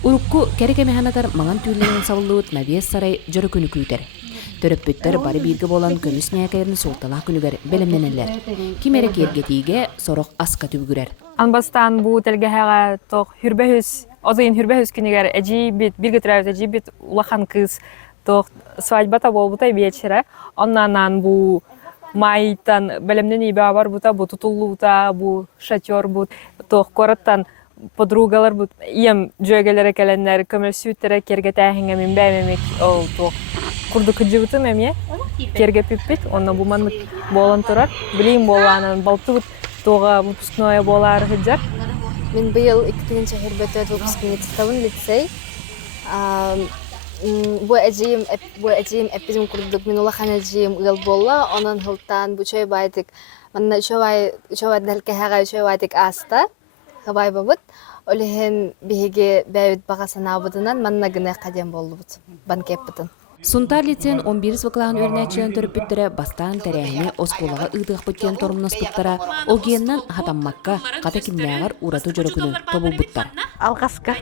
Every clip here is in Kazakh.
Urukku kereke mehanatар маңан tüylерин savulluut Navies saray jörü күнү kүйtер. Төрөппүттер бары бирге болан көмүс нәкерин солталақ күнүгер белемненелер. Кимере кергетиге сорок аска түбүгүрер. Анбастан бу телгеһага тох хүрбөһүс, озыйын хүрбөһүс күнүгер эжибит, бирге турабыз эжибит улахан кыз тох свадьбата болбута вечера. Оннан бу майтан белемнен ибе бар бута, бу тутуллута, бу шатер бут, тох кораттан подругалар бут, ием жөгелер экеленнер, көмөлсүттере кергетәһиңе мин бәмемек ол тох курду кыжыбытым эме керге пиппит, онна бу маннык болон турар. Билейм боланын балтыбыт тога выпускное болар хыджар. Мен быйыл 2-нче хөрбөтөт выпускный цехтабын лицей. Бу эжим эпизим курдук мен улахан эжим ыл болла, онан хылтан бу чөй байдык. Манна чөй дэлке хага чөй байдык аста. Хабай бабыт. Олехен биге бәйт багасына абыдынан манна гына кадем болдубут. Банкеппытын. Сунтар лицен 11 ваклаан өрнәчен төрөппүттере бастан тәрәһине осколага ыдык бүттен тормноспуттара, огеннан хатаммакка ката кимнягар урату жөрөкүнү тобулбуттар. Алгаска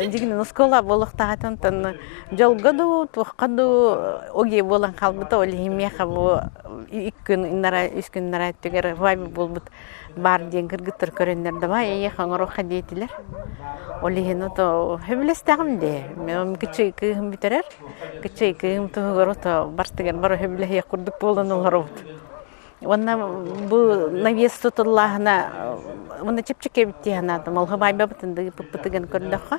дигин оскола болохтаатын тан жолгоду тухкаду оге болан калбыта олимия хабу 2 күн иннара 3 күн нара тегер вайбы болбут бар ден кыргыттыр көрөннөр да бай ие хаңро хадиетилер. Олихено то хеблестагым де. Мен кичи кыйым битерер. Кичи кыйым тогорото барстыган бары хебле курдук болон олорот. Онна бу навес тутуллахна онна чепчеке биттиана малга байба бутынды пыптыган көрдөкка.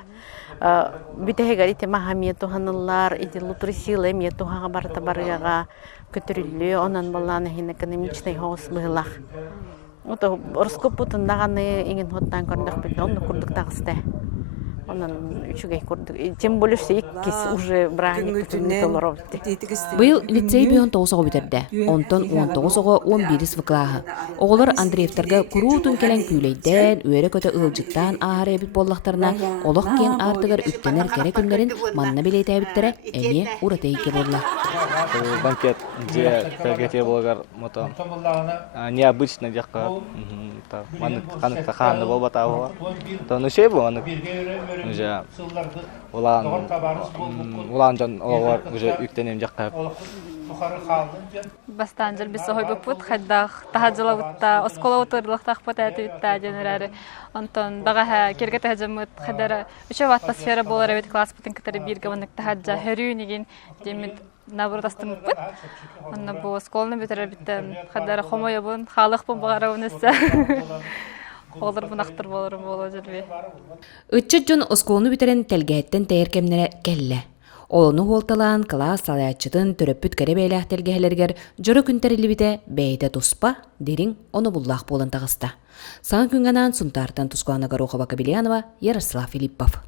Битеге гарите махамиету ханаллар ити лутрисиле мету хага барта барыга көтөрүлү онан баланы хин экономичный хаос быйлах. Ото ороскопутун даганы иген хоттан көрдөк бит онда курдук тагысты. Онан үчүгей курдук. Тем более что иккис уже браник толоров. Быйыл лицей бүйөн тоосого битерде. Онтон 19-ого 11 ваклаахы. Оголор Андреевтерге куруутун келен күйлейден, өөрө көтө ылжыттан аарэ бит боллактарына олох кен артыгар үттенер керек күнлерин манна билетебиттере эме уратейке болла. Банкет, где таргетер болгар мото необычно дякка. Маны каныкта ханды болбатабы. То ну шей бу аны уже улан жан олар уже үктенем жакка. Бастан жыл бис ойбупут хаддах тахажылабытта оскола отурлыктак пататытта женерары. Онтон бага керге тахажымыт хадара үчө атмосфера болар эбит класс бутын кытары бирге ваннык тахажа хөрүүнеген демит наоборот астымыппыт. Онна бу осколны битерер биттен хадара хомоябын халыкпын багарабынысы. Олар бунактыр болор боло жүрбү. Ытчы жон осколну битерен телгеттен тээркемнере келле. Олону холталан класс салаячытын төрөппүт керебейлах телгехелергер жөрө күнтерили бите бейде туспа дерин оны буллах болан тагыста. Саңа күнганан сунтартан тускуана Горохова Кабельянова, Ярослав Филиппов.